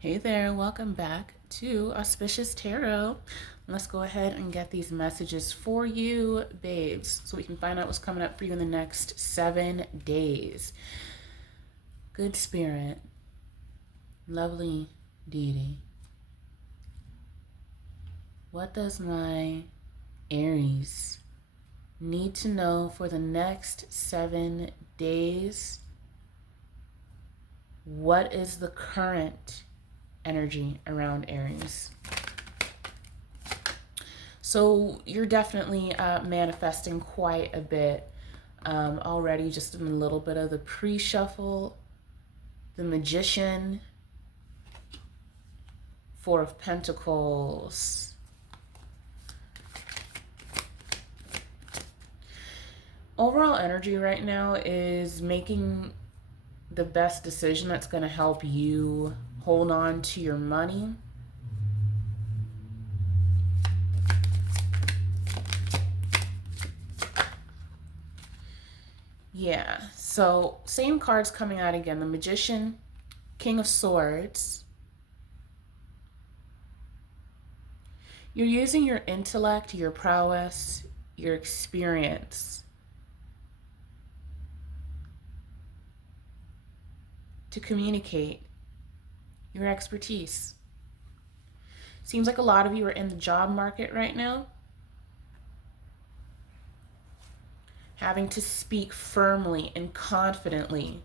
Hey there, welcome back to Auspicious Tarot. Let's go ahead and get these messages for you, babes, so we can find out what's coming up for you in the next 7 days. Good spirit, lovely deity, what does my Aries need to know for the next 7 days? What is the current energy around Aries? So you're definitely manifesting quite a bit already, just in a little bit of the pre-shuffle. The Magician, Four of Pentacles. Overall energy right now is making the best decision that's going to help you hold on to your money. Yeah, so same cards coming out again. The Magician, King of Swords. You're using your intellect, your prowess, your experience to communicate your expertise. Seems like a lot of you are in the job market right now, having to speak firmly and confidently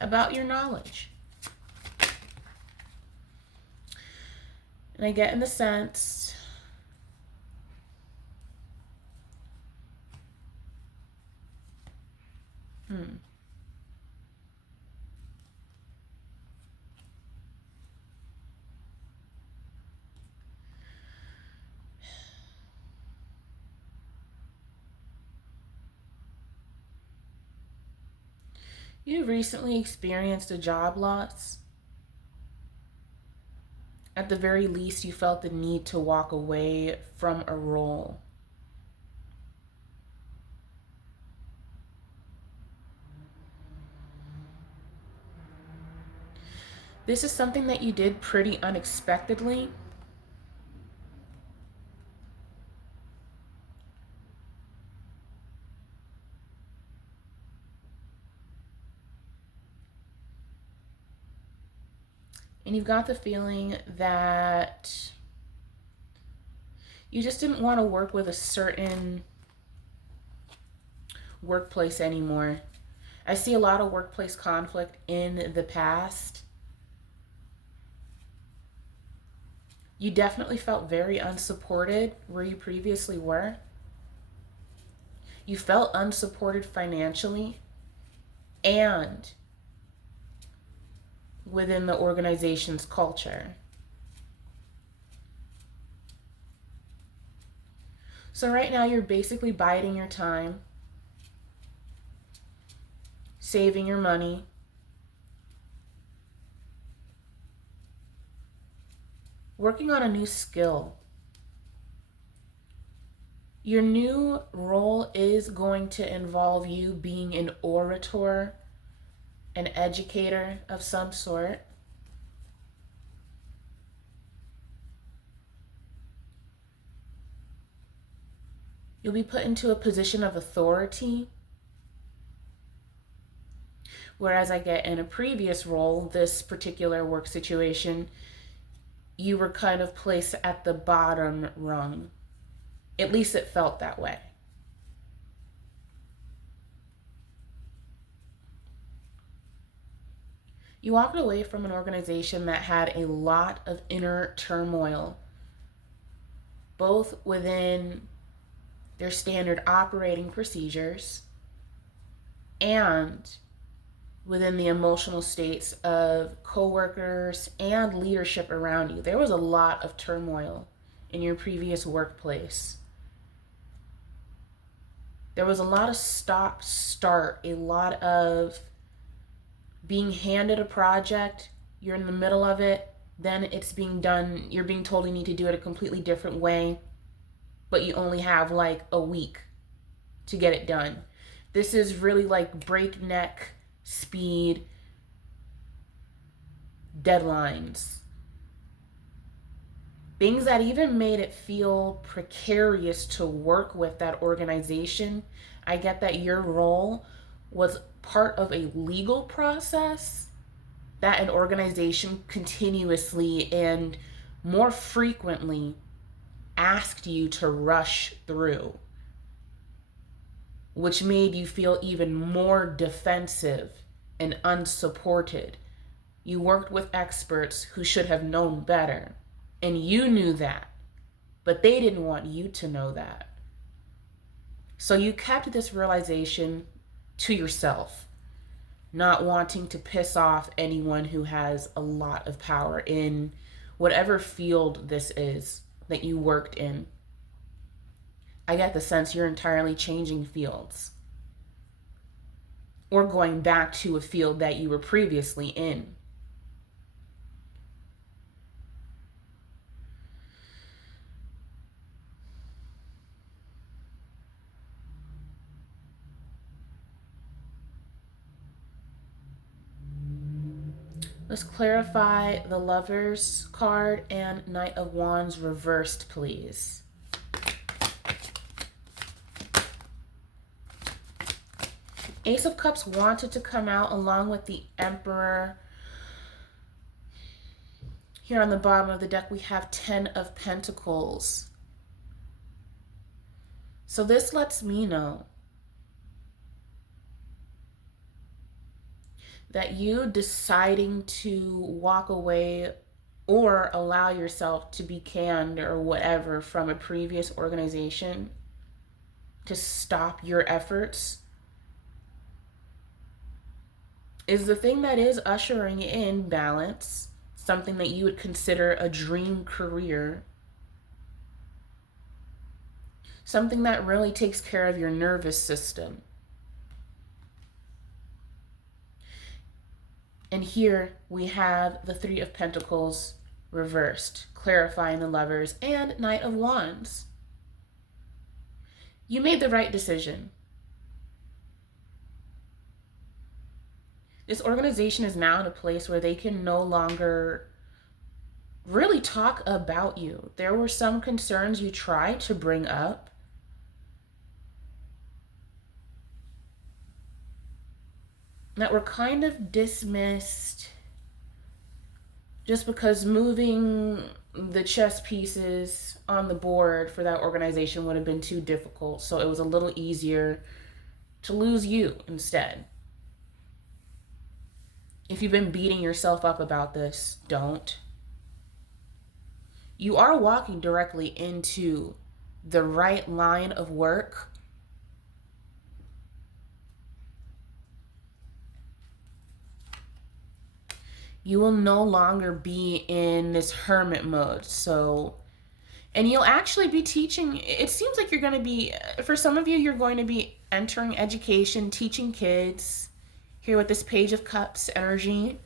about your knowledge. And I get in the sense you've recently experienced a job loss. At the very least, you felt the need to walk away from a role. This is something that you did pretty unexpectedly. And you've got the feeling that you just didn't want to work with a certain workplace anymore. I see a lot of workplace conflict in the past. You definitely felt very unsupported where you previously were. You felt unsupported financially and within the organization's culture. So right now you're basically biding your time, saving your money, working on a new skill. Your new role is going to involve you being an orator, an educator of some sort. You'll be put into a position of authority. Whereas I get in a previous role, this particular work situation, you were kind of placed at the bottom rung. At least it felt that way. You walked away from an organization that had a lot of inner turmoil, both within their standard operating procedures and within the emotional states of coworkers and leadership around you. There was a lot of turmoil in your previous workplace. There was a lot of stop, start, a lot of being handed a project, you're in the middle of it, then it's being done, you're being told you need to do it a completely different way, but you only have like a week to get it done. This is really like breakneck speed, deadlines, things that even made it feel precarious to work with that organization. I get that your role was part of a legal process that an organization continuously and more frequently asked you to rush through, which made you feel even more defensive and unsupported. You worked with experts who should have known better, and you knew that, but they didn't want you to know that. So you kept this realization to yourself, not wanting to piss off anyone who has a lot of power in whatever field this is that you worked in. I get the sense you're entirely changing fields or going back to a field that you were previously in. Let's clarify the Lovers card and Knight of Wands reversed, please. Ace of Cups wanted to come out along with the Emperor. Here on the bottom of the deck, we have 10 of Pentacles. So this lets me know that you deciding to walk away or allow yourself to be canned or whatever from a previous organization to stop your efforts is the thing that is ushering in balance, something that you would consider a dream career, something that really takes care of your nervous system. And here we have the Three of Pentacles reversed, clarifying the Lovers, and Knight of Wands. You made the right decision. This organization is now in a place where they can no longer really talk about you. There were some concerns you tried to bring up, that were kind of dismissed just because moving the chess pieces on the board for that organization would have been too difficult. So it was a little easier to lose you instead. If you've been beating yourself up about this, don't. You are walking directly into the right line of work. You will no longer be in this hermit mode. And you'll actually be teaching. It seems like you're going to be, for some of you, you're going to be entering education, teaching kids. Here with this Page of Cups energy.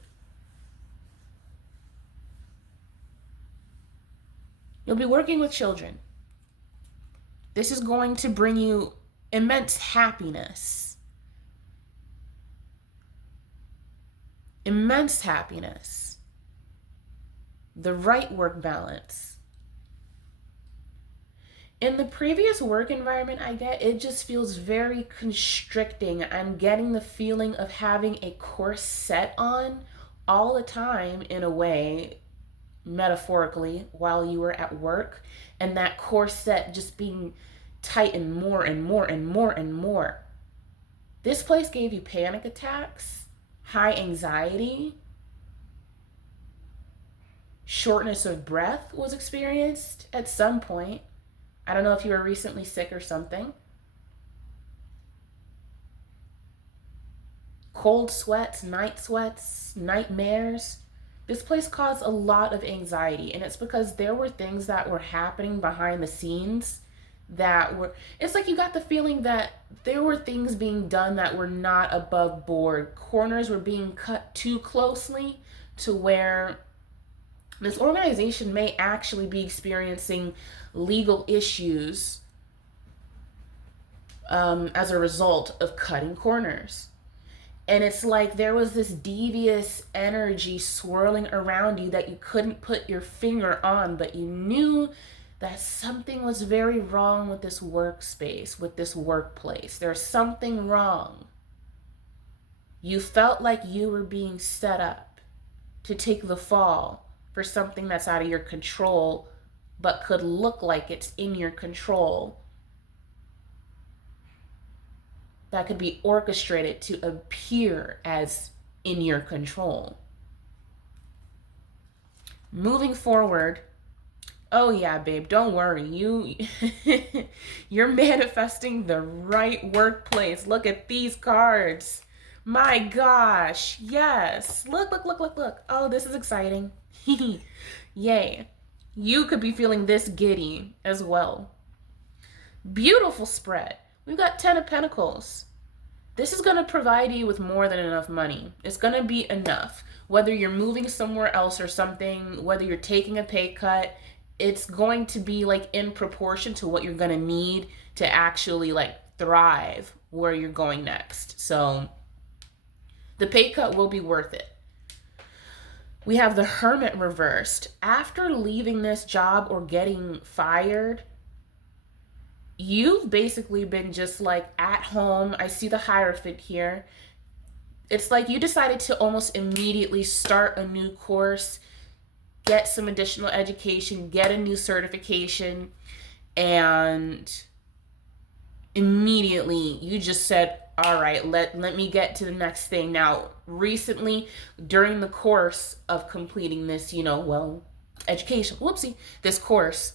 You'll be working with children. This is going to bring you immense happiness. Immense happiness. The right work balance. In the previous work environment I get, it just feels very constricting. I'm getting the feeling of having a corset on all the time, in a way, metaphorically, while you were at work, and that corset just being tightened more and more and more and more. This place gave you panic attacks, high anxiety, shortness of breath was experienced at some point. I don't know if you were recently sick or something. Cold sweats, nightmares. This place caused a lot of anxiety, and it's because there were things that were happening behind the scenes that were, it's like you got the feeling that there were things being done that were not above board. Corners were being cut too closely to where this organization may actually be experiencing legal issues as a result of cutting corners. And it's like there was this devious energy swirling around you that you couldn't put your finger on, but you knew that something was very wrong with this workspace, with this workplace. There's something wrong. You felt like you were being set up to take the fall for something that's out of your control, but could look like it's in your control. That could be orchestrated to appear as in your control. Moving forward, oh yeah, babe, don't worry. You're manifesting the right workplace. Look at these cards. My gosh. Yes. Look. Oh, this is exciting. Yay. You could be feeling this giddy as well. Beautiful spread. We've got 10 of Pentacles. This is going to provide you with more than enough money. It's going to be enough. Whether you're moving somewhere else or something, whether you're taking a pay cut, it's going to be like in proportion to what you're going to need to actually like thrive where you're going next. So the pay cut will be worth it. We have the Hermit reversed. After leaving this job or getting fired, you've basically been just like at home. I see the Hierophant here. It's like you decided to almost immediately start a new course, get some additional education, get a new certification, and immediately you just said, all right, let me get to the next thing. Now, recently, during the course of completing this, education, this course,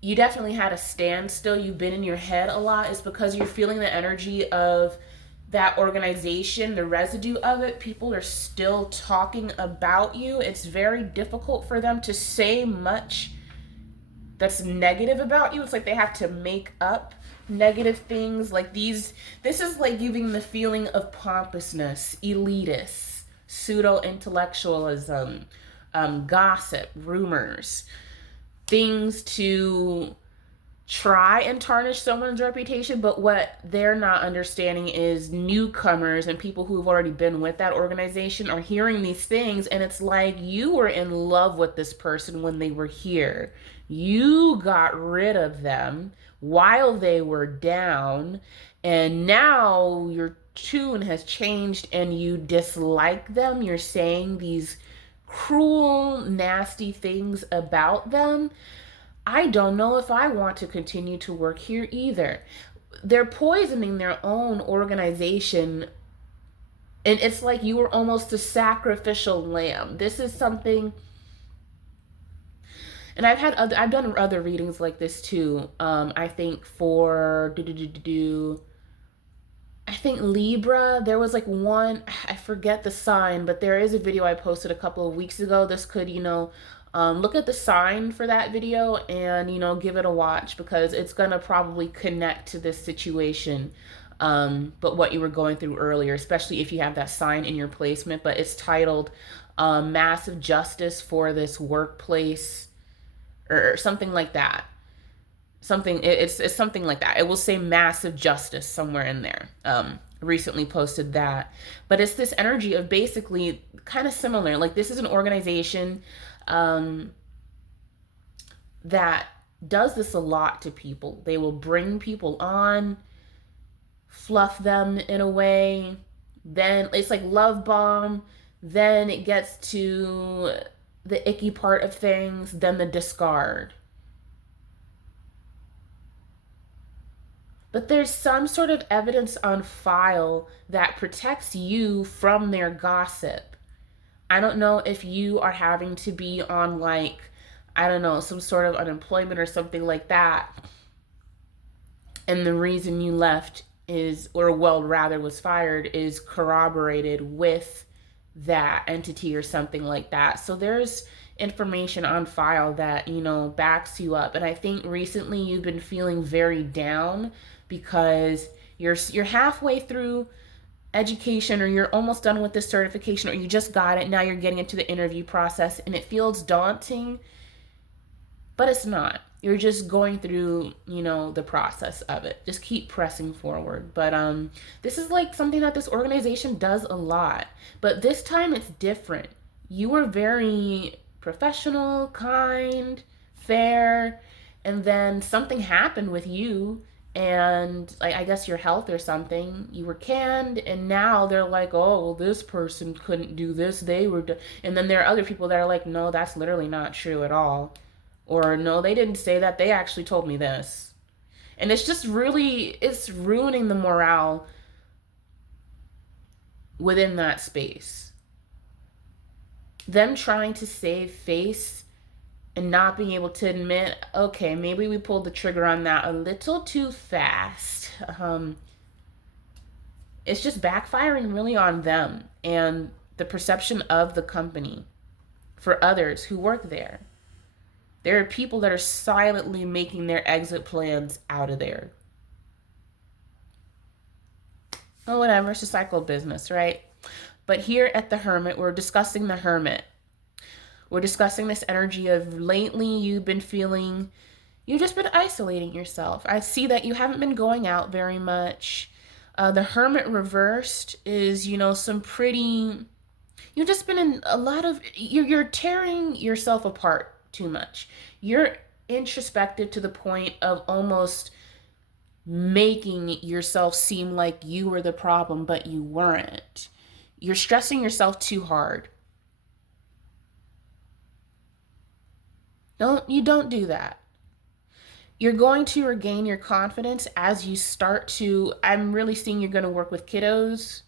you definitely had a standstill. You've been in your head a lot. It's because you're feeling the energy of that organization, the residue of it. People are still talking about you. It's very difficult for them to say much that's negative about you. It's like they have to make up negative things like these. This is like giving the feeling of pompousness, elitist, pseudo-intellectualism, gossip, rumors, things to try and tarnish someone's reputation. But what they're not understanding is newcomers and people who've already been with that organization are hearing these things, and it's like you were in love with this person when they were here. You got rid of them while they were down, and now your tune has changed and you dislike them. You're saying these cruel, nasty things about them. I don't know if I want to continue to work here either. They're poisoning their own organization, and it's like you were almost a sacrificial lamb. This is something, and I've done other readings like this too. I think for I think Libra, there was like one, I forget the sign, but there is a video I posted a couple of weeks ago. This could, look at the sign for that video and, give it a watch, because it's going to probably connect to this situation. But what you were going through earlier, especially if you have that sign in your placement. But it's titled Massive Justice for This Workplace, or something like that. It's something like that. It will say massive justice somewhere in there. Recently posted that. But it's this energy of basically kind of similar. Like, this is an organization that does this a lot to people. They will bring people on, fluff them in a way. Then it's like love bomb. Then it gets to the icky part of things. Then the discard. But there's some sort of evidence on file that protects you from their gossip. I don't know if you are having to be on some sort of unemployment or something like that. And the reason you left was fired, is corroborated with that entity or something like that. So there's information on file that, backs you up. And I think recently you've been feeling very down because you're halfway through education, or you're almost done with this certification, or you just got it. Now you're getting into the interview process and it feels daunting, but it's not. You're just going through, the process of it. Just keep pressing forward. But this is like something that this organization does a lot. But this time it's different. You were very professional, kind, fair, and then something happened with you, and like, I guess your health or something. You were canned, and now they're like, oh, well, this person couldn't do this. And then there are other people that are like, no, that's literally not true at all, or no, they didn't say that, they actually told me this. And it's just really, it's ruining the morale within that space. Them trying to save face and not being able to admit, okay, maybe we pulled the trigger on that a little too fast. It's just backfiring really on them and the perception of the company for others who work there. There are people that are silently making their exit plans out of there. Oh, whatever, it's a cycle of business, right? But here at the Hermit, we're discussing the Hermit. We're discussing this energy of lately you've just been isolating yourself. I see that you haven't been going out very much. The Hermit reversed is, some pretty, you've just been in a lot of, you're tearing yourself apart too much. You're introspective to the point of almost making yourself seem like you were the problem, but you weren't. You're stressing yourself too hard. Don't do that. You're going to regain your confidence as you start to, I'm really seeing you're going to work with kiddos.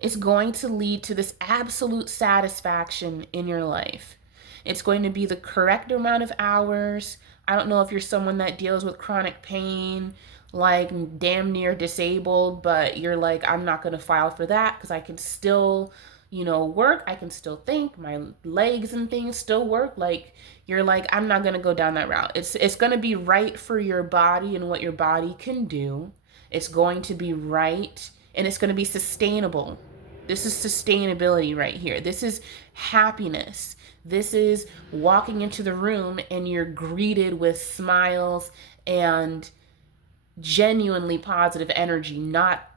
It's going to lead to this absolute satisfaction in your life. It's going to be the correct amount of hours. I don't know if you're someone that deals with chronic pain, like damn near disabled, but you're like, I'm not going to file for that because I can still, work. I can still think. My legs and things still work. Like, you're like, I'm not going to go down that route. It's going to be right for your body and what your body can do. It's going to be right, and it's going to be sustainable. This is sustainability right here. This is happiness. This is walking into the room and you're greeted with smiles and genuinely positive energy, not,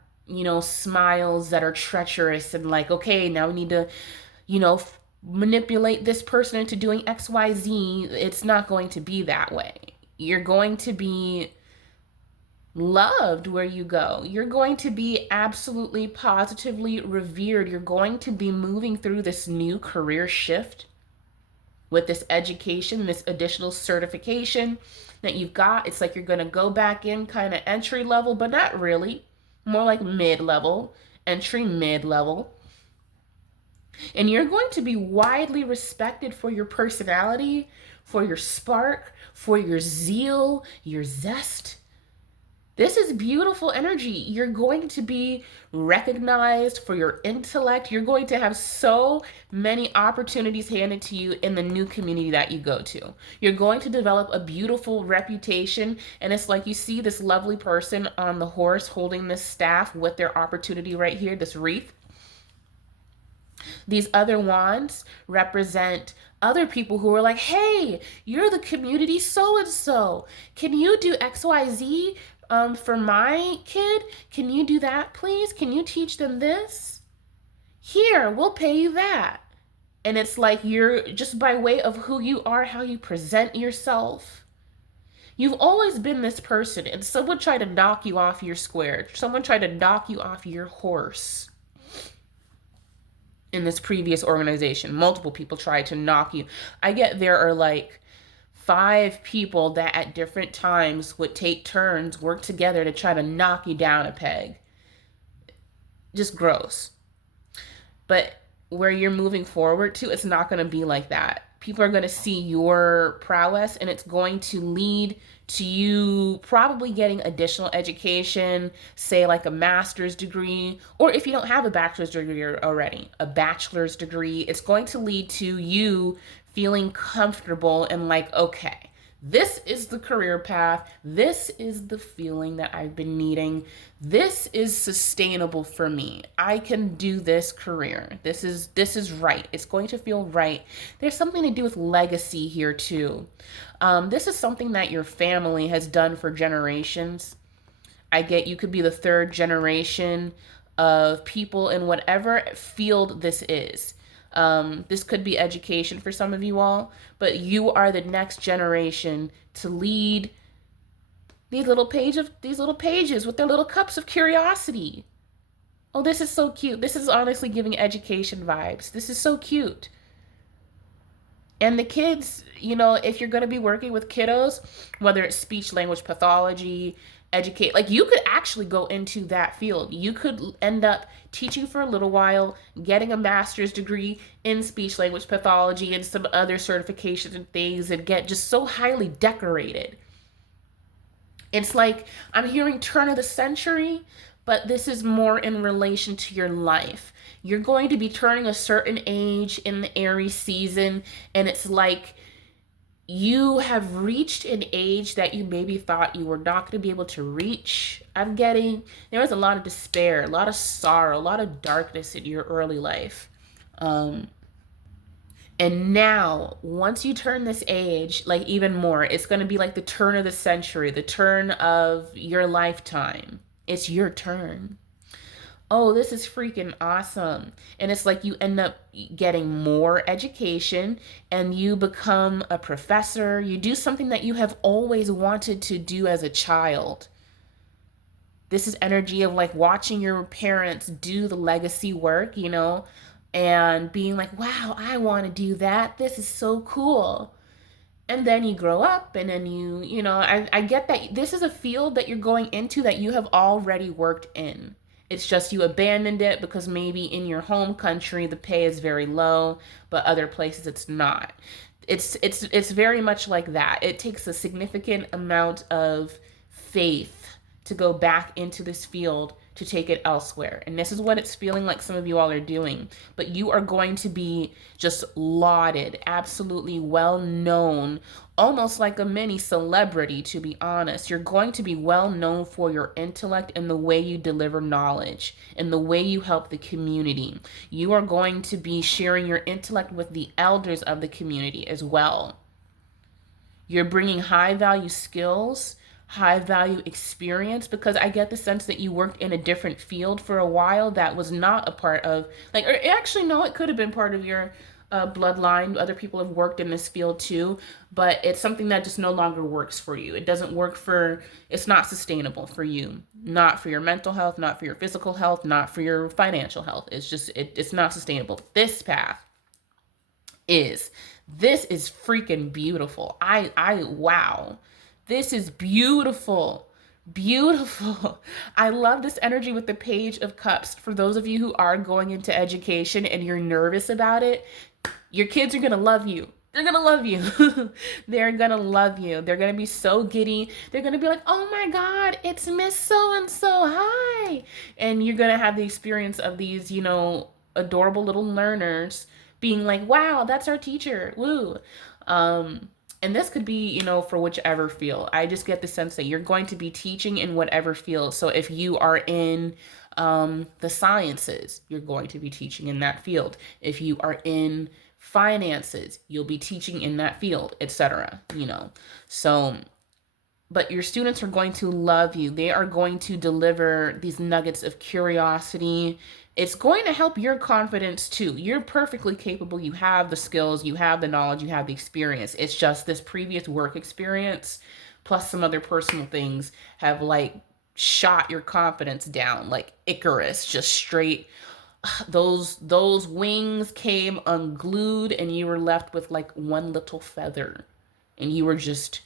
smiles that are treacherous and like, okay, now we need to, manipulate this person into doing XYZ. It's not going to be that way. You're going to be loved where you go. You're going to be absolutely positively revered. You're going to be moving through this new career shift with this education, this additional certification that you've got. It's like you're going to go back in kind of entry level, but not really. More like mid-level, entry mid-level. And you're going to be widely respected for your personality, for your spark, for your zeal, your zest. This is beautiful energy. You're going to be recognized for your intellect. You're going to have so many opportunities handed to you in the new community that you go to. You're going to develop a beautiful reputation. And it's like you see this lovely person on the horse holding this staff with their opportunity right here, this wreath. These other wands represent other people who are like, hey, you're the community so-and-so. Can you do XYZ? For my kid, can you do that, please? Can you teach them this? Here, we'll pay you that. And it's like you're just by way of who you are, how you present yourself. You've always been this person, and someone tried to knock you off your square. Someone tried to knock you off your horse in this previous organization. Multiple people tried to knock you. I get there are like 5 people that at different times would take turns, work together to try to knock you down a peg. Just gross. But where you're moving forward to, it's not going to be like that. People are going to see your prowess, and it's going to lead to you probably getting additional education, say like a master's degree, or if you don't have a bachelor's degree already, a bachelor's degree. It's going to lead to you feeling comfortable and like, okay, This is the career path. This is the feeling that I've been needing. This is sustainable for me. I can do this career. This is right. It's going to feel right. There's something to do with legacy here too. This is something that your family has done for generations. I get you could be the third generation of people in whatever field this is. This could be education for some of you all, but you are the next generation to lead these little pages with their little cups of curiosity. Oh, this is so cute. This is honestly giving education vibes. This is so cute. And the kids, if you're going to be working with kiddos, whether it's speech language pathology, educate, like you could actually go into that field. You could end up teaching for a little while, getting a master's degree in speech language pathology and some other certifications and things, and get just so highly decorated. It's like I'm hearing turn of the century, but this is more in relation to your life. You're going to be turning a certain age in the Aries season, and it's like you have reached an age that you maybe thought you were not going to be able to reach. I'm getting there was a lot of despair, a lot of sorrow, a lot of darkness in your early life. And now, once you turn this age, like even more, it's going to be like the turn of the century, the turn of your lifetime. It's your turn. Oh, this is freaking awesome. And it's like you end up getting more education and you become a professor. You do something that you have always wanted to do as a child. This is energy of like watching your parents do the legacy work, and being like, wow, I want to do that. This is so cool. And then you grow up and then I get that this is a field that you're going into that you have already worked in. It's just you abandoned it because maybe in your home country the pay is very low, but other places it's not. It's very much like that. It takes a significant amount of faith to go back into this field to take it elsewhere. And this is what it's feeling like some of you all are doing. But you are going to be just lauded, absolutely well known, almost like a mini celebrity, to be honest. You're going to be well known for your intellect and the way you deliver knowledge and the way you help the community. You are going to be sharing your intellect with the elders of the community as well. You're bringing high value skills, high value experience, because I get the sense that you worked in a different field for a while that was not a part of, like, or actually, no, it could have been part of your bloodline. Other people have worked in this field too, but it's something that just no longer works for you. It doesn't work it's not sustainable for you, not for your mental health, not for your physical health, not for your financial health. It's just, it's not sustainable. This path is, this is freaking beautiful. Wow. This is beautiful. Beautiful. I love this energy with the Page of Cups. For those of you who are going into education and you're nervous about it, your kids are going to love you. They're going to love you. They're going to love you. They're going to be so giddy. They're going to be like, oh my God, it's Miss So-and-so. Hi. And you're going to have the experience of these, adorable little learners being like, wow, that's our teacher. Woo. And this could be, for whichever field. I just get the sense that you're going to be teaching in whatever field. So if you are in the sciences, you're going to be teaching in that field. If you are in finances, you'll be teaching in that field, etc. So, but your students are going to love you. They are going to deliver these nuggets of curiosity. It's going to help your confidence too. You're perfectly capable. You have the skills, you have the knowledge, you have the experience. It's just this previous work experience plus some other personal things have like shot your confidence down like Icarus, just straight. Those wings came unglued and you were left with like one little feather and you were just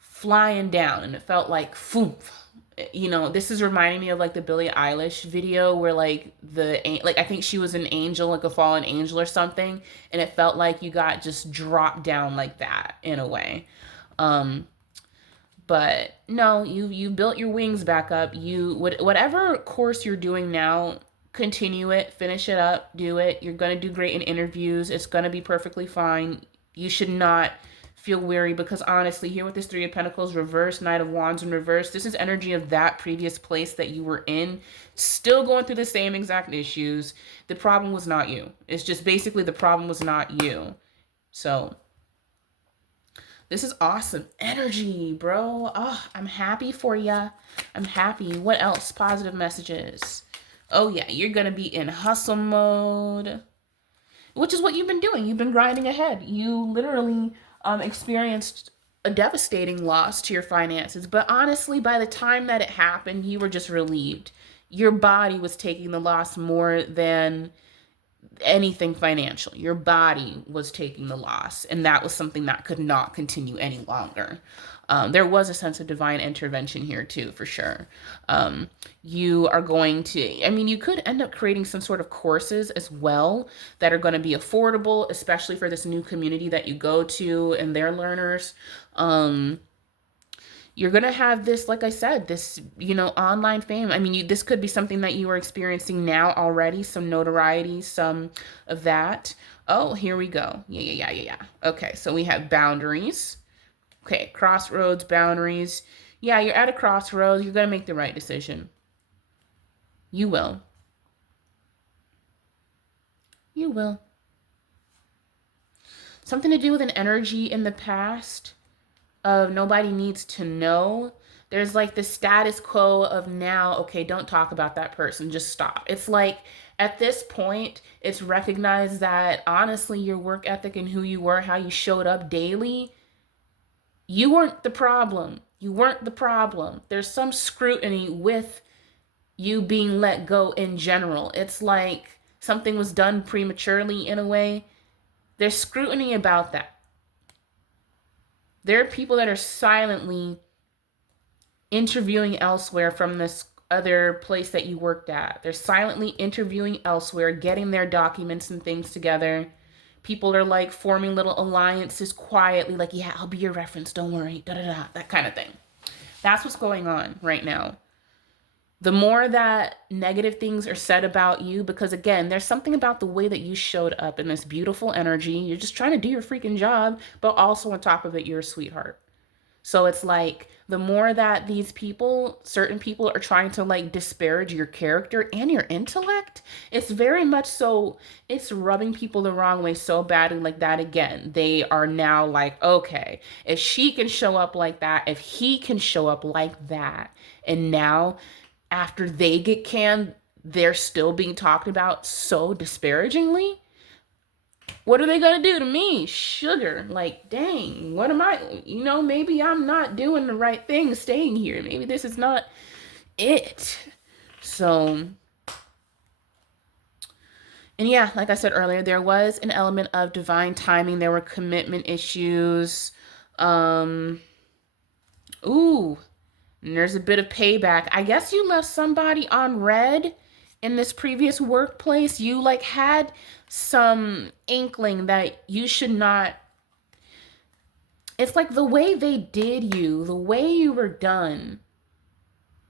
flying down and it felt like phoom. This is reminding me of like the Billie Eilish video where like I think she was an angel, like a fallen angel or something, and it felt like you got just dropped down like that in a way. But no, you built your wings back up. Whatever course you're doing now, continue it, finish it up, do it. You're gonna do great in interviews. It's gonna be perfectly fine. You should not feel weary, because honestly, here with this Three of Pentacles reverse, Knight of Wands in reverse, this is energy of that previous place that you were in, still going through the same exact issues. The problem was not you. It's just basically the problem was not you. So this is awesome energy, bro. Oh, I'm happy for ya. I'm happy. What else? Positive messages. Oh yeah, you're gonna be in hustle mode, which is what you've been doing. You've been grinding ahead. You literally experienced a devastating loss to your finances. But honestly, by the time that it happened, you were just relieved. Your body was taking the loss more than anything financial. Your body was taking the loss, and that was something that could not continue any longer. There was a sense of divine intervention here too, for sure. You are going to, I mean, you could end up creating some sort of courses as well that are going to be affordable, especially for this new community that you go to and their learners. You're going to have this, like I said, this, online fame. I mean, this could be something that you are experiencing now already, some notoriety, some of that. Oh, here we go. Yeah. Okay, so we have boundaries. Okay, crossroads, boundaries. Yeah, you're at a crossroads. You're going to make the right decision. You will. You will. Something to do with an energy in the past of nobody needs to know. There's like the status quo of now, okay, don't talk about that person, just stop. It's like at this point, it's recognized that honestly, your work ethic and who you were, how you showed up daily, you weren't the problem. You weren't the problem. There's some scrutiny with you being let go in general. It's like something was done prematurely in a way. There's scrutiny about that. There are people that are silently interviewing elsewhere from this other place that you worked at. They're silently interviewing elsewhere, getting their documents and things together. People are like forming little alliances quietly, like, yeah, I'll be your reference, don't worry, that kind of thing. That's what's going on right now. The more that negative things are said about you, because again, there's something about the way that you showed up in this beautiful energy. You're just trying to do your freaking job, but also on top of it, you're a sweetheart. So it's like the more that these people, certain people are trying to like disparage your character and your intellect, it's very much so, it's rubbing people the wrong way so badly like that again. They are now like, okay, if she can show up like that, if he can show up like that, and now after they get canned, they're still being talked about so disparagingly. What are they going to do to me? Sugar. Like, dang, what am I? Maybe I'm not doing the right thing staying here. Maybe this is not it. So, and yeah, like I said earlier, there was an element of divine timing. There were commitment issues. Ooh, and there's a bit of payback. I guess you left somebody on red in this previous workplace. You like had some inkling that you should not. It's like the way they did you, the way you were done.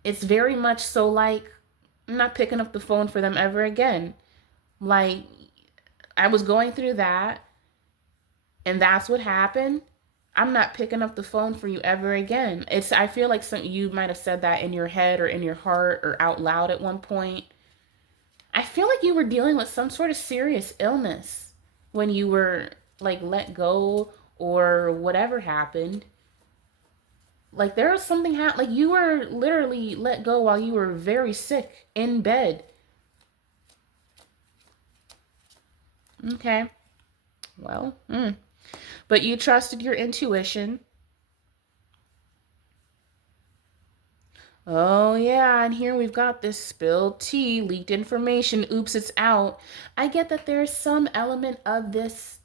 It's very much so like, I'm not picking up the phone for them ever again. Like, I was going through that, and that's what happened. I'm not picking up the phone for you ever again. I feel like you might have said that in your head or in your heart or out loud at one point. I feel like you were dealing with some sort of serious illness when you were like let go or whatever happened. Like there was something like you were literally let go while you were very sick in bed. Okay. Well, but you trusted your intuition. Oh yeah, and here we've got this spilled tea, leaked information, oops, it's out. I get that there's some element of this,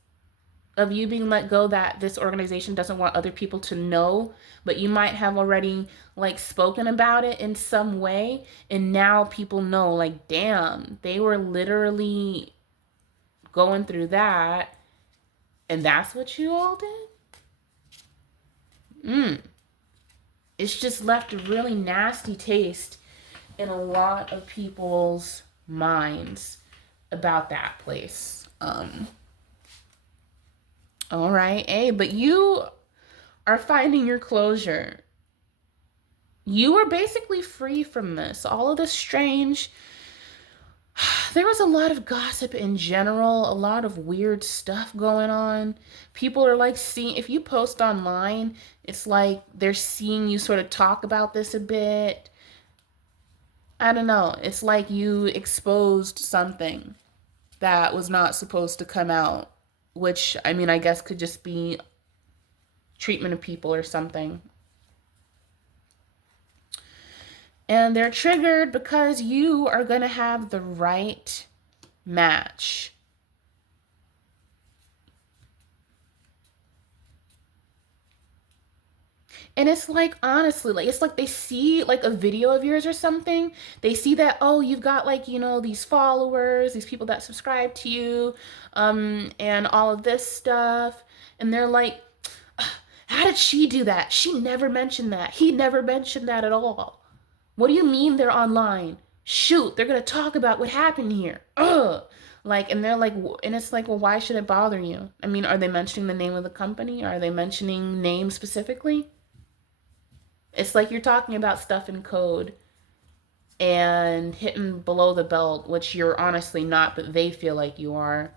of you being let go, that this organization doesn't want other people to know, but you might have already like spoken about it in some way, and now people know, like, damn, they were literally going through that, and that's what you all did? It's just left a really nasty taste in a lot of people's minds about that place. All right. Hey, but you are finding your closure. You are basically free from this. All of this strange. There was a lot of gossip in general, a lot of weird stuff going on. People are like seeing, if you post online, it's like they're seeing you sort of talk about this a bit. I don't know. It's like you exposed something that was not supposed to come out, which I mean, I guess could just be treatment of people or something. And they're triggered because you are going to have the right match. And it's like, honestly, like, it's like they see like a video of yours or something. They see that, oh, you've got like, these followers, these people that subscribe to you, and all of this stuff. And they're like, how did she do that? She never mentioned that. He never mentioned that at all. What do you mean they're online? Shoot, they're gonna talk about what happened here. Ugh. Like, and they're like, and it's like, well, why should it bother you? I mean, are they mentioning the name of the company? Are they mentioning names specifically? It's like you're talking about stuff in code and hitting below the belt, which you're honestly not, but they feel like you are.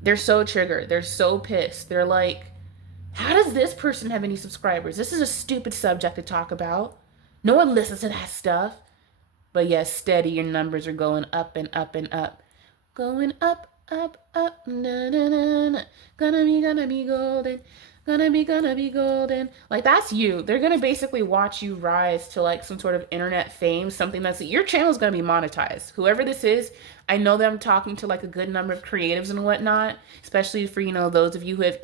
They're so triggered. They're so pissed. They're like, how does this person have any subscribers? This is a stupid subject to talk about. No one listens to that stuff. But yes, steady, your numbers are going up and up and up. Going up, up, up, na na na na. Gonna be golden. Gonna be golden. Like, that's you. They're gonna basically watch you rise to like some sort of internet fame, something that's, your channel's gonna be monetized. Whoever this is, I know that I'm talking to like a good number of creatives and whatnot, especially for, those of you who have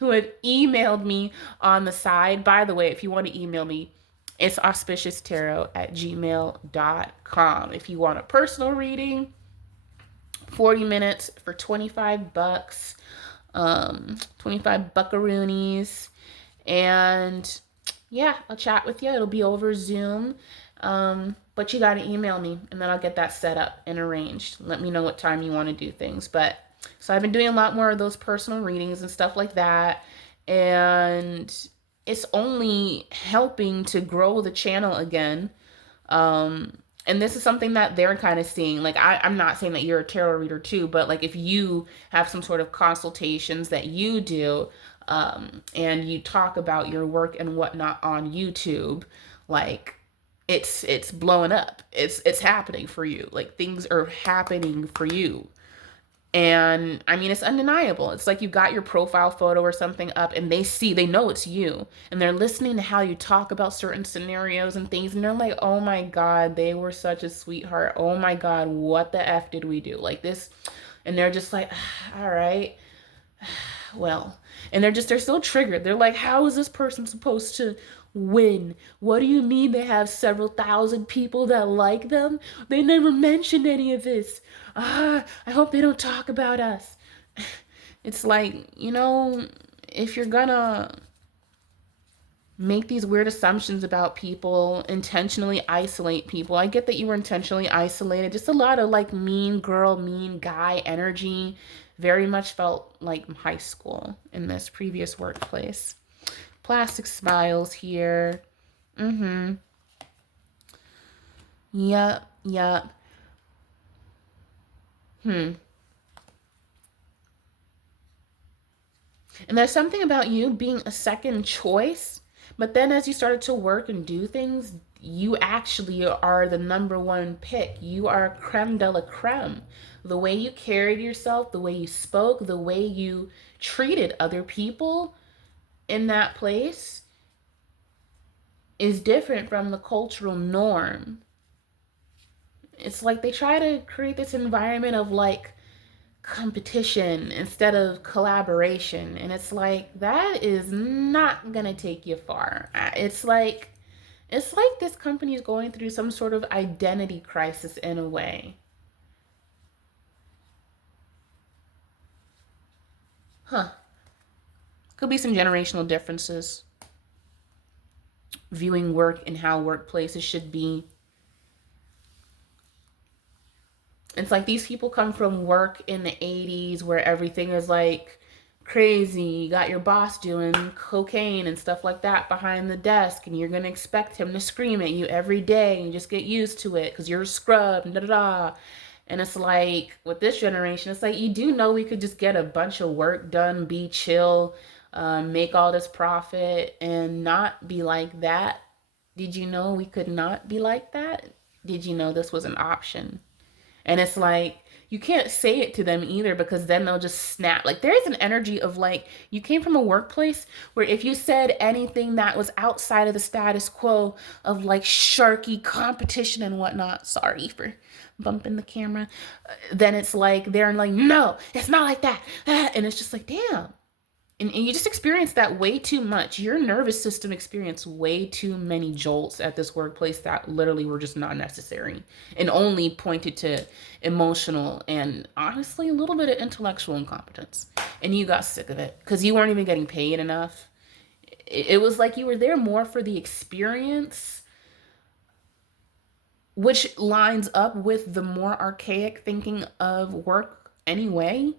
who have emailed me on the side. By the way, if you want to email me, it's auspicioustarot@gmail.com. If you want a personal reading, 40 minutes for $25, 25 buckaroonies. And yeah, I'll chat with you. It'll be over Zoom. But you got to email me and then I'll get that set up and arranged. Let me know what time you want to do things. But so I've been doing a lot more of those personal readings and stuff like that. And it's only helping to grow the channel again. And this is something that they're kind of seeing. Like, I'm not saying that you're a tarot reader too, but like if you have some sort of consultations that you do, and you talk about your work and whatnot on YouTube, like it's blowing up. It's happening for you. Like, things are happening for you. And I mean, it's undeniable. It's like you got your profile photo or something up and they know it's you. And they're listening to how you talk about certain scenarios and things. And they're like, oh my God, they were such a sweetheart. Oh my God, what the F did we do? Like this. And they're just like, all right, well. And they're so triggered. They're like, how is this person supposed to win? What do you mean they have several thousand people that like them? They never mentioned any of this. I hope they don't talk about us. It's like, if you're gonna make these weird assumptions about people, intentionally isolate people. I get that you were intentionally isolated. Just a lot of like mean girl, mean guy energy. Very much felt like high school in this previous workplace. Plastic smiles here. Yep. And there's something about you being a second choice, but then as you started to work and do things, you actually are the number one pick. You are creme de la creme. The way you carried yourself, the way you spoke, the way you treated other people in that place is different from the cultural norm. It's like they try to create this environment of like competition instead of collaboration, and it's like that is not gonna take you far. It's like this company is going through some sort of identity crisis in a way. Could be some generational differences, viewing work and how workplaces should be. It's like these people come from work in the 80s where everything is like crazy. You got your boss doing cocaine and stuff like that behind the desk, and you're gonna expect him to scream at you every day, and you just get used to it because you're a scrub and da da da. And it's like with this generation, it's like you do know we could just get a bunch of work done, be chill, make all this profit, and not be like that. Did you know we could not be like that? Did you know this was an option? And it's like, you can't say it to them either because then they'll just snap. Like, there's an energy of like, you came from a workplace where if you said anything that was outside of the status quo of like sharky competition and whatnot, sorry for bumping the camera, then it's like, they're like, no, it's not like that. And it's just like, damn, and you just experience that way too much. Your nervous system experienced way too many jolts at this workplace that literally were just not necessary and only pointed to emotional and honestly a little bit of intellectual incompetence. And you got sick of it because you weren't even getting paid enough. It was like you were there more for the experience, which lines up with the more archaic thinking of work anyway.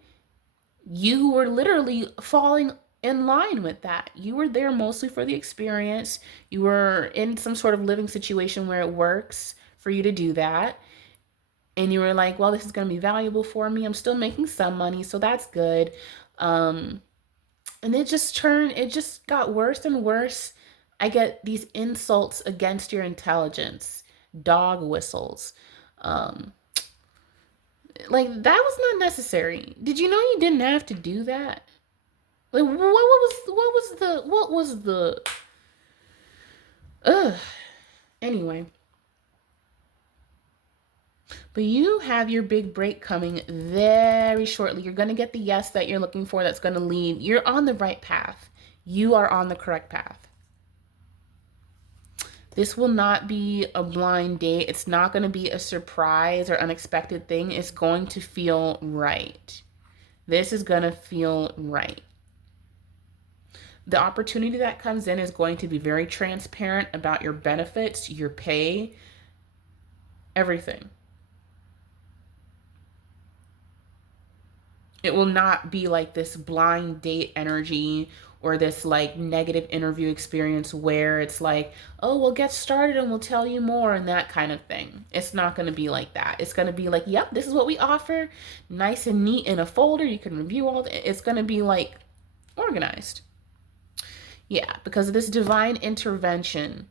You were literally falling in line with that. You were there mostly for the experience. You were in some sort of living situation where it works for you to do that. And you were like, well, this is going to be valuable for me. I'm still making some money, so that's good. Um, and it just got worse and worse. I get these insults against your intelligence, dog whistles. Um, like, that was not necessary. Did you know you didn't have to do that? Like, what was the ugh. Anyway, but you have your big break coming very shortly. You're going to get the yes that you're looking for that's going to lead. You're on the right path. You are on the correct path. This will not be a blind date. It's not going to be a surprise or unexpected thing. It's going to feel right. This is going to feel right. The opportunity that comes in is going to be very transparent about your benefits, your pay, everything. It will not be like this blind date energy or this like negative interview experience where it's like, oh, we'll get started and we'll tell you more and that kind of thing. It's not going to be like that. It's going to be like, yep, this is what we offer, nice and neat in a folder. You can review all the, it's going to be like organized. Yeah, because of this divine intervention,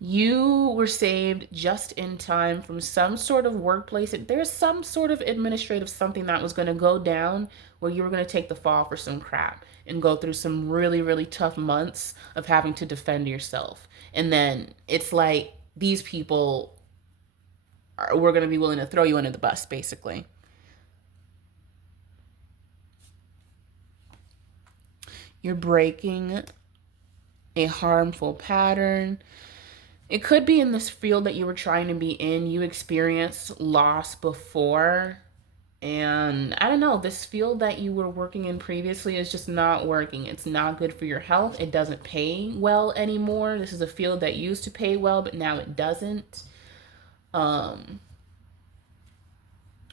you were saved just in time from some sort of workplace. There's some sort of administrative something that was going to go down where you were going to take the fall for some crap and go through some really, really tough months of having to defend yourself. And then it's like these people we're going to be willing to throw you under the bus, basically. You're breaking a harmful pattern. It could be in this field that you were trying to be in. You experienced loss before. And I don't know, this field that you were working in previously is just not working. It's not good for your health. It doesn't pay well anymore. This is a field that used to pay well, but now it doesn't. Um,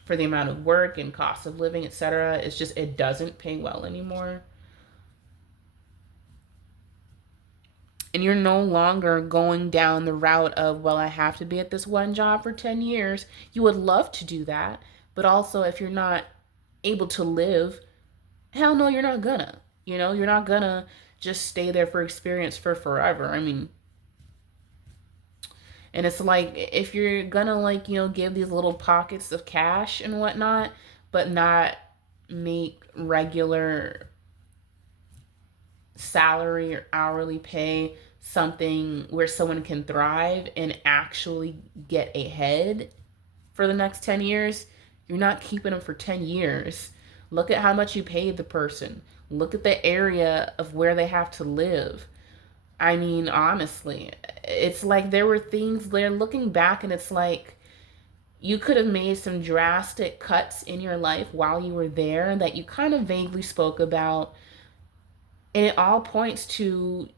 for the amount of work and cost of living, etc. It's just, it doesn't pay well anymore. And you're no longer going down the route of, well, I have to be at this one job for 10 years. You would love to do that. But also, if you're not able to live, hell no, you're not gonna. You know, you're not gonna just stay there for experience for forever. I mean, and it's like, if you're gonna, like, you know, give these little pockets of cash and whatnot, but not make regular salary or hourly pay something where someone can thrive and actually get ahead for the next 10 years, you're not keeping them for 10 years. Look at how much you paid the person. Look at the area of where they have to live. I mean, honestly, it's like there were things there looking back, and it's like you could have made some drastic cuts in your life while you were there that you kind of vaguely spoke about. And it all points to,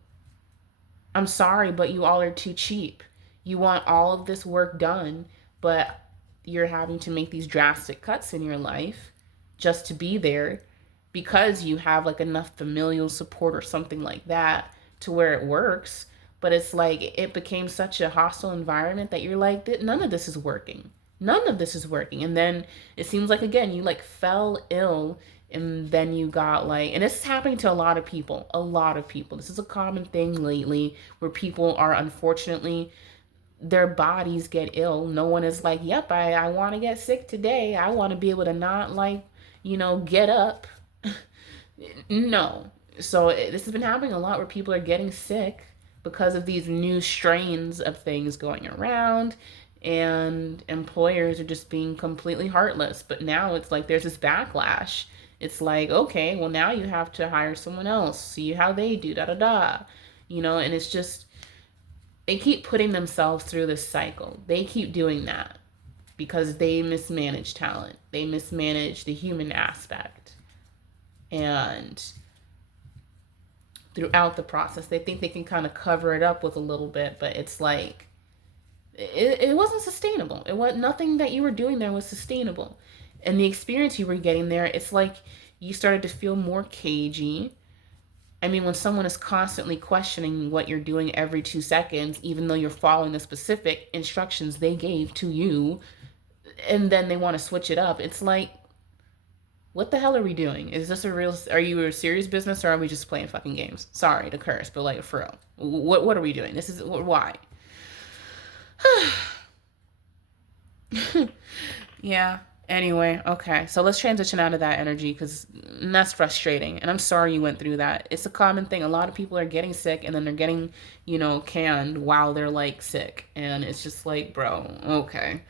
I'm sorry, but you all are too cheap. You want all of this work done, but you're having to make these drastic cuts in your life just to be there. because you have like enough familial support or something like that to where it works. But it's like it became such a hostile environment that you're like, none of this is working. None of this is working. And then it seems like, again, you like fell ill, and then you got like, and this is happening to a lot of people. A lot of people. This is a common thing lately where people are, unfortunately, their bodies get ill. No one is like, yep, I want to get sick today. I want to be able to not like, get up. No. So this has been happening a lot where people are getting sick because of these new strains of things going around, and employers are just being completely heartless. But now it's like there's this backlash. It's like, okay, well, now you have to hire someone else, see how they do, da da da. And it's just, they keep putting themselves through this cycle. They keep doing that because they mismanage talent. They mismanage the human aspect. And throughout the process, they think they can kind of cover it up with a little bit, but it's like, it wasn't sustainable. It was nothing that you were doing there was sustainable. And the experience you were getting there, it's like you started to feel more cagey. I mean, when someone is constantly questioning what you're doing every 2 seconds, even though you're following the specific instructions they gave to you, and then they want to switch it up, it's like, what the hell are we doing? Is this are you a serious business, or are we just playing fucking games? Sorry to curse, but like, for real. What are we doing? This is, why? Yeah. Anyway, okay. So let's transition out of that energy, because that's frustrating. And I'm sorry you went through that. It's a common thing. A lot of people are getting sick, and then they're getting, canned while they're like sick. And it's just like, bro, okay.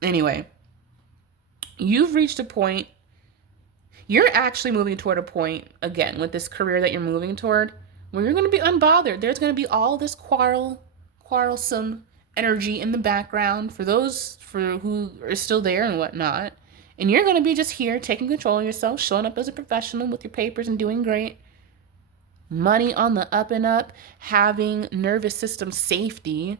Anyway, you've reached a point. You're actually moving toward a point, again, with this career that you're moving toward, where you're going to be unbothered. There's going to be all this quarrelsome energy in the background for those who are still there and whatnot. And you're going to be just here taking control of yourself, showing up as a professional with your papers and doing great. Money on the up and up, having nervous system safety,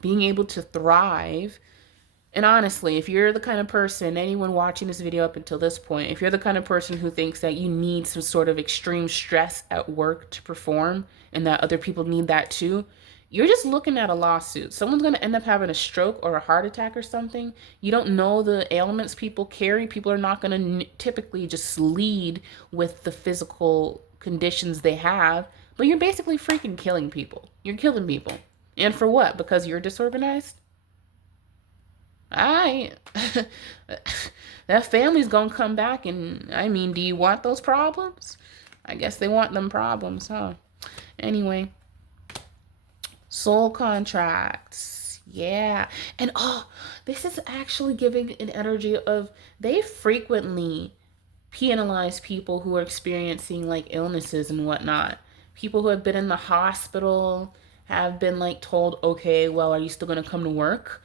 being able to thrive. And honestly, if you're the kind of person, anyone watching this video up until this point, if you're the kind of person who thinks that you need some sort of extreme stress at work to perform, and that other people need that too, you're just looking at a lawsuit. Someone's going to end up having a stroke or a heart attack or something. You don't know the ailments people carry. People are not going to typically just lead with the physical conditions they have, but you're basically freaking killing people. You're killing people. And for what? Because you're disorganized? That family's gonna come back, and I mean, do you want those problems? I guess they want them problems, huh? Anyway, soul contracts, yeah. And this is actually giving an energy of, they frequently penalize people who are experiencing like illnesses and whatnot. People who have been in the hospital have been like told, okay, well, are you still gonna come to work?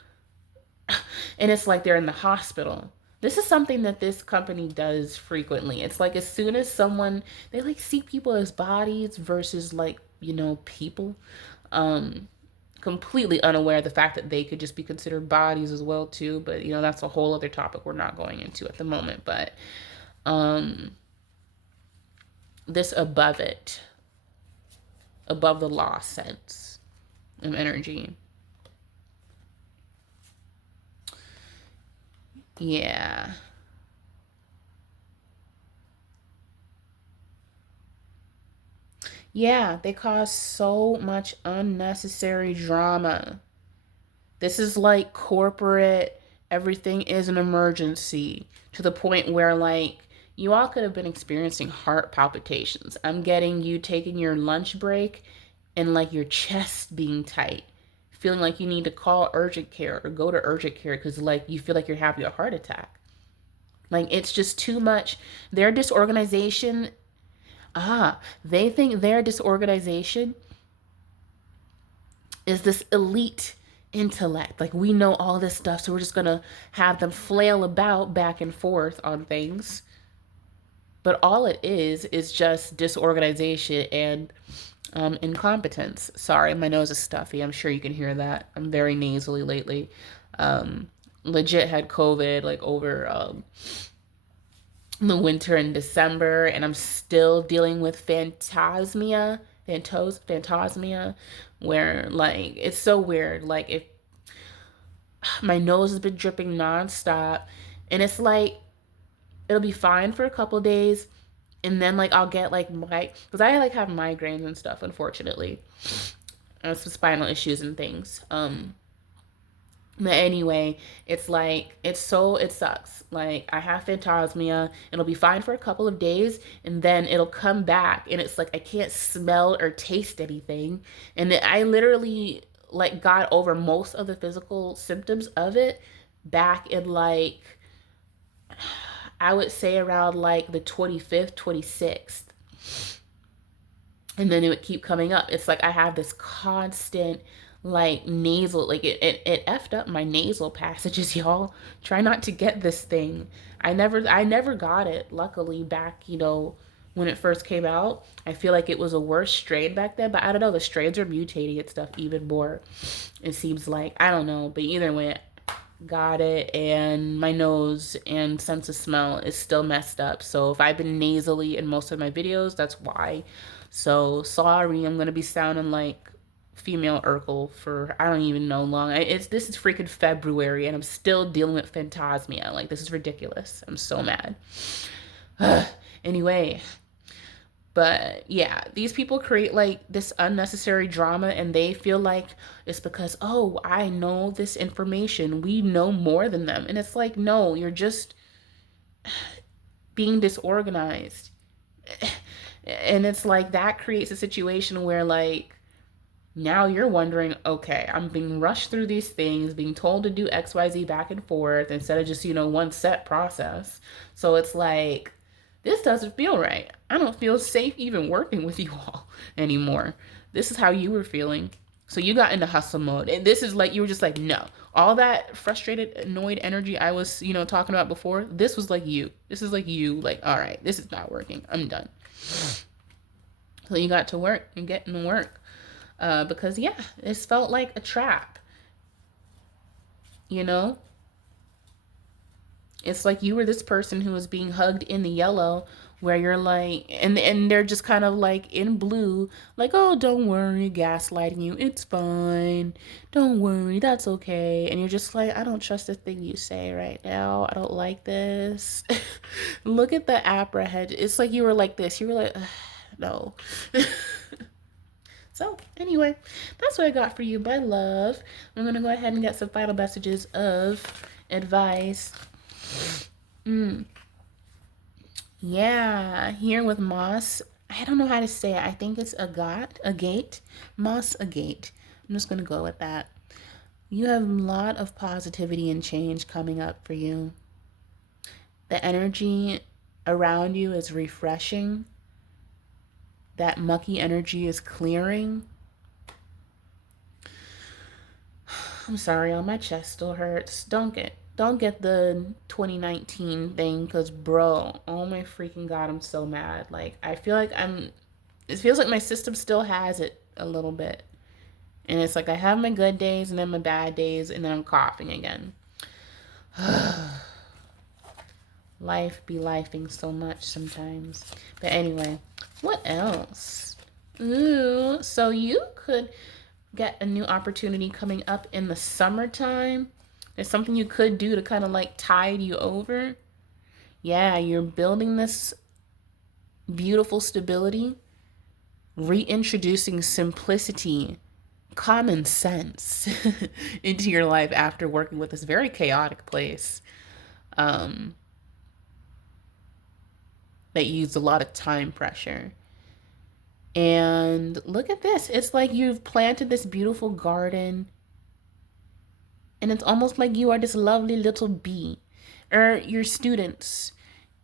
And it's like they're in the hospital. This is something that this company does frequently. It's like, as soon as someone, they like see people as bodies versus like, people. Completely unaware of the fact that they could just be considered bodies as well too. But that's a whole other topic we're not going into at the moment. But this above the law sense of energy. Yeah. Yeah, they cause so much unnecessary drama. This is like corporate, everything is an emergency, to the point where like you all could have been experiencing heart palpitations. I'm getting you taking your lunch break and like your chest being tight, feeling like you need to call urgent care or go to urgent care because like you feel like you're having a heart attack. Like, it's just too much. Their disorganization, they think their disorganization is this elite intellect. Like, we know all this stuff, so we're just gonna have them flail about back and forth on things. But all it is just disorganization and incompetence. Sorry, my nose is stuffy. I'm sure you can hear that. I'm very nasally lately. legit had COVID like over the winter in December, and I'm still dealing with phantasmia, where like it's so weird. Like if my nose has been dripping nonstop, and it's like it'll be fine for a couple days, and then like I'll get like because I like have migraines and stuff, unfortunately, some spinal issues and things. But anyway, it's like it sucks. Like I have phantasmia, it'll be fine for a couple of days, and then it'll come back, and it's like I can't smell or taste anything, and I literally like got over most of the physical symptoms of it back in like I would say around like the 25th, 26th. And then it would keep coming up. It's like I have this constant like nasal, like it effed up my nasal passages, y'all. Try not to get this thing. I never got it, luckily, back, when it first came out. I feel like it was a worse strain back then, but I don't know, the strains are mutating and stuff even more. It seems like, I don't know, but either way, got it, and my nose and sense of smell is still messed up. So if I've been nasally in most of my videos, that's why. So sorry, I'm gonna be sounding like female Urkel for I don't even know long. This is freaking February, and I'm still dealing with phantasmia. Like this is ridiculous. I'm so mad. Anyway, but yeah, these people create like this unnecessary drama, and they feel like it's because, oh, I know this information. We know more than them. And it's like, no, you're just being disorganized. And it's like that creates a situation where like now you're wondering, okay, I'm being rushed through these things, being told to do XYZ back and forth instead of just, one set process. So it's like, this doesn't feel right. I don't feel safe even working with you all anymore. This is how you were feeling. So you got into hustle mode. And this is like, you were just like, no. All that frustrated, annoyed energy I was, talking about before, this was like you. This is like you, like, all right, this is not working. I'm done. So you got to work and get in work. Because, yeah, this felt like a trap. It's like you were this person who was being hugged in the yellow, where you're like, and they're just kind of like in blue, like, oh, don't worry, gaslighting you, it's fine, don't worry, that's okay. And you're just like, I don't trust the thing you say right now, I don't like this. Look at the apprehension. It's like you were like this, you were like, no. So anyway, that's what I got for you, my love. I'm gonna go ahead and get some final messages of advice. Yeah, here with Moss. I don't know how to say it. I think it's a gate. Moss a gate. I'm just gonna go with that. You have a lot of positivity and change coming up for you. The energy around you is refreshing. That mucky energy is clearing. I'm sorry, all my chest still hurts. Don't get the 2019 thing, because bro, oh my freaking god, I'm so mad. Like I feel like it feels like my system still has it a little bit. And it's like I have my good days and then my bad days, and then I'm coughing again. Life be lifing so much sometimes. But anyway, what else? Ooh, so you could get a new opportunity coming up in the summertime. There's something you could do to kind of like tide you over. Yeah, you're building this beautiful stability, reintroducing simplicity, common sense into your life after working with this very chaotic place that used a lot of time pressure. And look at this. It's like you've planted this beautiful garden, and it's almost like you are this lovely little bee. Or your students,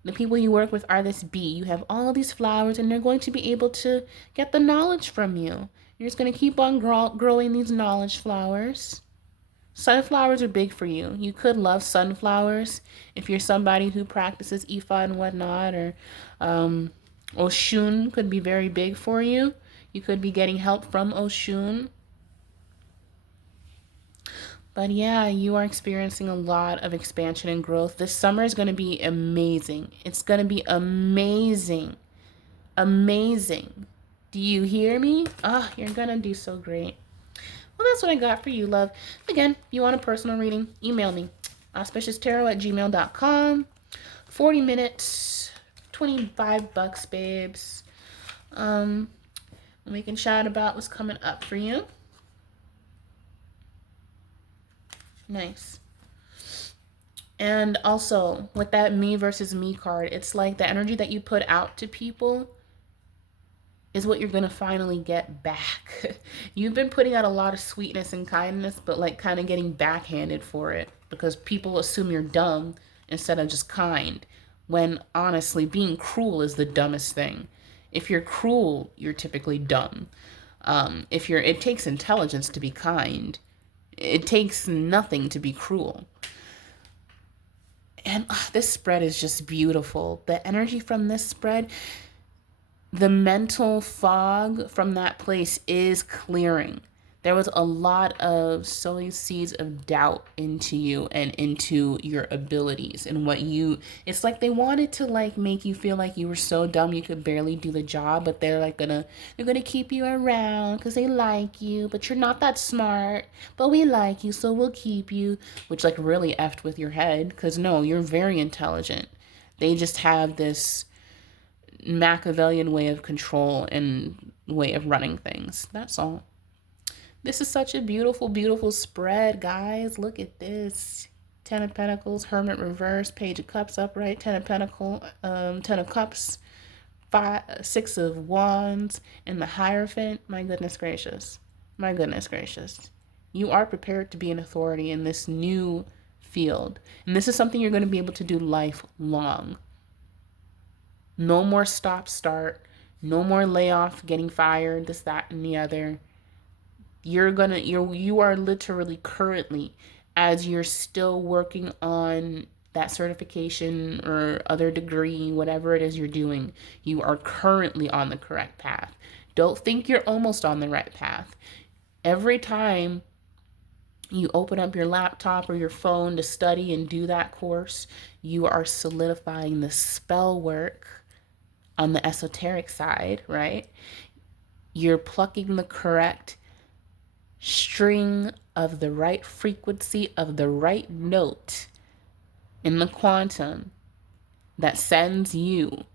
the people you work with, are this bee. You have all these flowers, and they're going to be able to get the knowledge from you. You're just going to keep on growing these knowledge flowers. Sunflowers are big for you. You could love sunflowers if you're somebody who practices Ifa and whatnot, or Oshun could be very big for you. You could be getting help from Oshun. But yeah, you are experiencing a lot of expansion and growth. This summer is going to be amazing. It's going to be amazing. Amazing. Do you hear me? Oh, you're going to do so great. Well, that's what I got for you, love. Again, if you want a personal reading, email me. auspicioustarot@gmail.com. 40 minutes, $25, babes. We can chat about what's coming up for you. Nice. And also, with that me versus me card, it's like the energy that you put out to people is what you're going to finally get back. You've been putting out a lot of sweetness and kindness, but like kind of getting backhanded for it because people assume you're dumb instead of just kind. When honestly, being cruel is the dumbest thing. If you're cruel, you're typically dumb. It takes intelligence to be kind. It takes nothing to be cruel. And this spread is just beautiful. The energy from this spread, the mental fog from that place is clearing. There was a lot of sowing seeds of doubt into you and into your abilities and it's like they wanted to like make you feel like you were so dumb you could barely do the job, but they're gonna keep you around because they like you, but you're not that smart, but we like you, so we'll keep you, which like really effed with your head because no, you're very intelligent. They just have this Machiavellian way of control and way of running things. That's all. This is such a beautiful, beautiful spread, guys. Look at this. 10 of Pentacles, Hermit reverse, Page of Cups upright, 10 of Cups, 6 of Wands, and the Hierophant. My goodness gracious. My goodness gracious. You are prepared to be an authority in this new field. And this is something you're going to be able to do lifelong. No more stop start. No more layoff, getting fired, this, that, and the other. You are literally currently, as you're still working on that certification or other degree, whatever it is you're doing, you are currently on the correct path. Don't think you're almost on the right path. Every time you open up your laptop or your phone to study and do that course, you are solidifying the spell work on the esoteric side, right? You're plucking the correct string of the right frequency of the right note in the quantum that sends you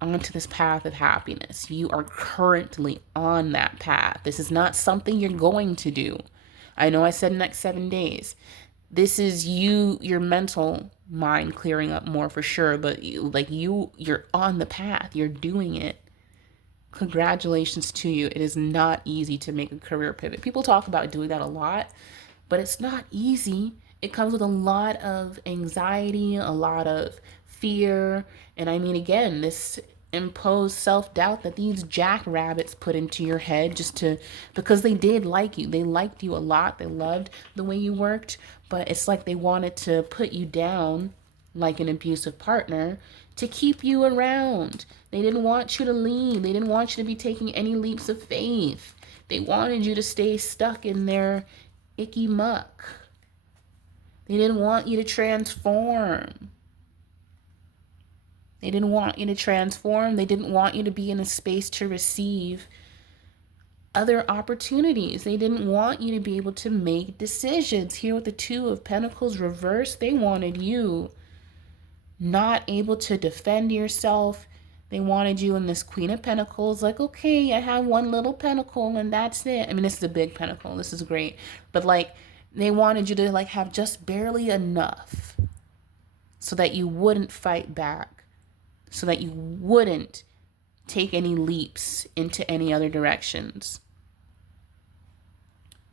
onto this path of happiness. You are currently on that path. This is not something you're going to do. I know I said next 7 days. This is your mental mind clearing up more for sure, but you're on the path. You're doing it. Congratulations to you. It is not easy to make a career pivot. People talk about doing that a lot, but it's not easy. It comes with a lot of anxiety, a lot of fear. And I mean, again, this imposed self-doubt that these jackrabbits put into your head because they did like you. They liked you a lot. They loved the way you worked, but it's like they wanted to put you down like an abusive partner to keep you around. They didn't want you to leave. They didn't want you to be taking any leaps of faith. They wanted you to stay stuck in their icky muck. They didn't want you to transform. They didn't want you to transform. They didn't want you to be in a space to receive other opportunities. They didn't want you to be able to make decisions. Here with the 2 of Pentacles reversed, they wanted you not able to defend yourself. They wanted you in this Queen of Pentacles, like, okay, I have one little pentacle and that's it. I mean, this is a big pentacle. This is great. But like, they wanted you to like have just barely enough so that you wouldn't fight back, so that you wouldn't take any leaps into any other directions.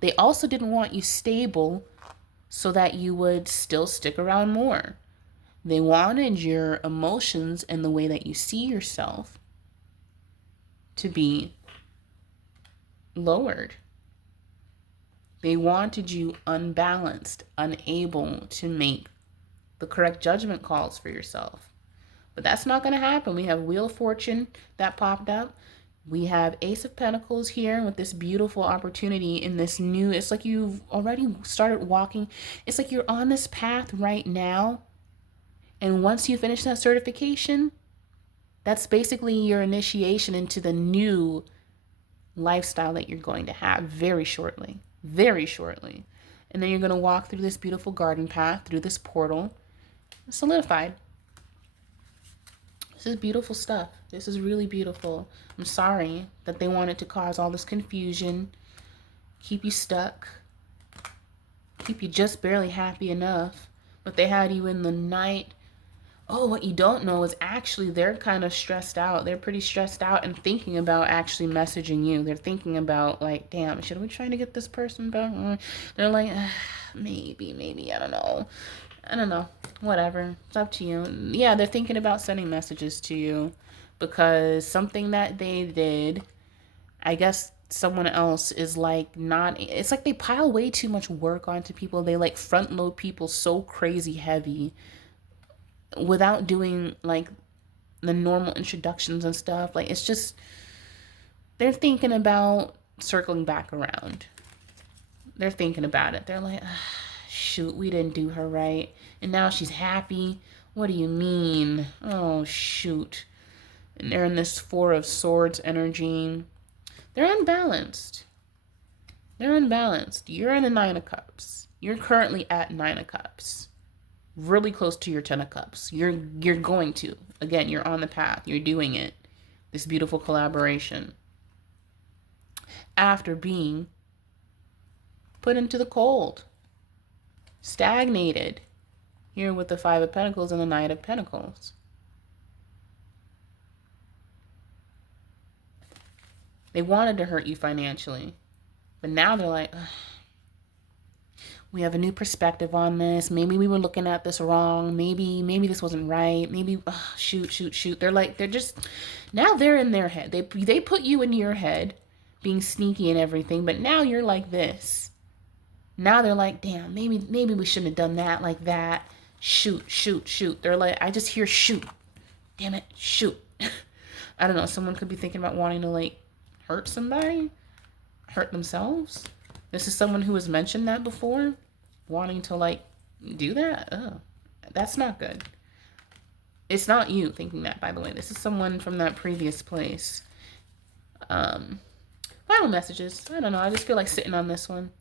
They also didn't want you stable so that you would still stick around more. They wanted your emotions and the way that you see yourself to be lowered. They wanted you unbalanced, unable to make the correct judgment calls for yourself. But that's not going to happen. We have Wheel of Fortune that popped up. We have Ace of Pentacles here with this beautiful opportunity in this new, it's like you've already started walking. It's like you're on this path right now. And once you finish that certification, that's basically your initiation into the new lifestyle that you're going to have very shortly. Very shortly. And then you're going to walk through this beautiful garden path, through this portal, solidified. This is beautiful stuff. This is really beautiful. I'm sorry that they wanted to cause all this confusion, keep you stuck, keep you just barely happy enough, but they had you in the night. Oh, what you don't know is actually they're kind of stressed out. They're pretty stressed out and thinking about actually messaging you. They're thinking about like, damn, should we try to get this person back? They're like, maybe, I don't know. Whatever. It's up to you. Yeah, they're thinking about sending messages to you because something that they did, I guess someone else is like not, it's like they pile way too much work onto people. They like front load people so crazy heavy without doing like the normal introductions and stuff. Like it's just, they're thinking about circling back around. They're thinking about it. They're like, shoot, we didn't do her right. And now she's happy. What do you mean? Oh, shoot. And they're in this Four of Swords energy. They're unbalanced. They're unbalanced. You're in the Nine of Cups. You're currently at Nine of Cups. Really close to your Ten of Cups. You're going to. Again, you're on the path. You're doing it. This beautiful collaboration. After being put into the cold. Stagnated. Here with the Five of Pentacles and the Knight of Pentacles. They wanted to hurt you financially. But now they're like, ugh, we have a new perspective on this. Maybe we were looking at this wrong. Maybe this wasn't right. Maybe, shoot. They're just, now they're in their head. They put you in your head, being sneaky and everything. But now you're like this. Now they're like, damn, maybe we shouldn't have done that like that. Shoot. They're like, I just hear shoot. Damn it, shoot. I don't know. Someone could be thinking about wanting to like hurt somebody, hurt themselves. This is someone who has mentioned that before, wanting to like do that. Oh, that's not good. It's not you thinking that, by the way. This is someone from that previous place. Final messages. I don't know. I just feel like sitting on this one.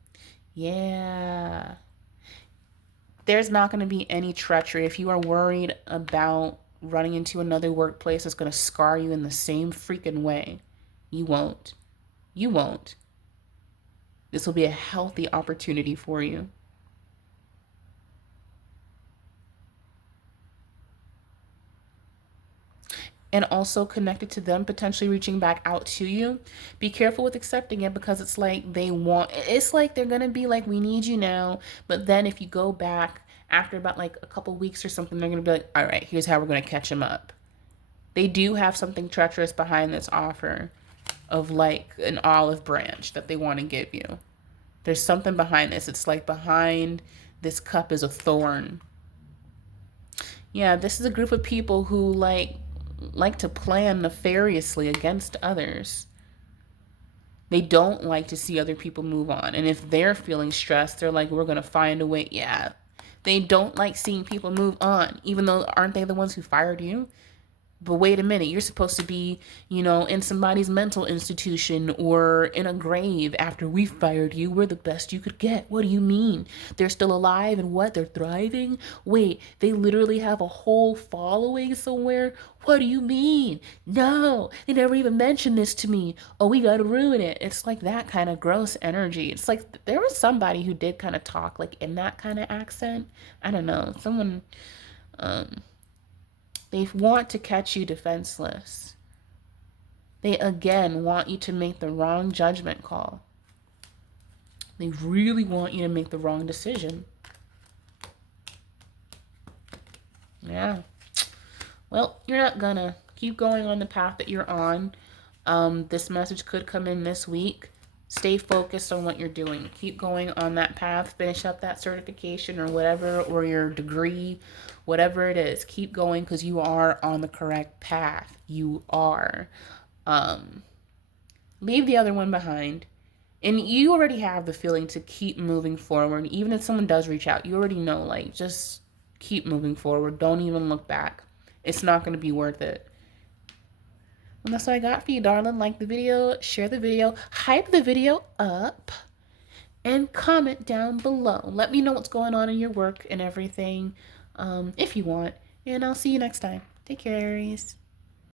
Yeah. There's not going to be any treachery. If you are worried about running into another workplace that's going to scar you in the same freaking way, you won't. You won't. This will be a healthy opportunity for you. And also connected to them potentially reaching back out to you. Be careful with accepting it because it's like it's like they're going to be like, we need you now. But then if you go back after about like a couple weeks or something, they're going to be like, all right, here's how we're going to catch them up. They do have something treacherous behind this offer of like an olive branch that they want to give you. There's something behind this. It's like behind this cup is a thorn. Yeah, this is a group of people who like to plan nefariously against others. They don't like to see other people move on. And if they're feeling stressed, they're like, we're going to find a way. Yeah. They don't like seeing people move on, even though aren't they the ones who fired you? But wait a minute, you're supposed to be, in somebody's mental institution or in a grave after we fired you. We're the best you could get. What do you mean? They're still alive and what? They're thriving? Wait, they literally have a whole following somewhere? What do you mean? No, they never even mentioned this to me. Oh, we gotta ruin it. It's like that kind of gross energy. It's like there was somebody who did kind of talk like in that kind of accent. I don't know. Someone, they want to catch you defenseless. They again want you to make the wrong judgment call. They really want you to make the wrong decision. Yeah. Well, you're not gonna. Keep going on the path that you're on. This message could come in this week. Stay focused on what you're doing. Keep going on that path. Finish up that certification or whatever, or your degree, whatever it is. Keep going because you are on the correct path. You are. Leave the other one behind. And you already have the feeling to keep moving forward. Even if someone does reach out, you already know, like, just keep moving forward. Don't even look back. It's not going to be worth it. And that's what I got for you, darling. Like the video, share the video, hype the video up, and comment down below. Let me know what's going on in your work and everything, if you want. And I'll see you next time. Take care, Aries.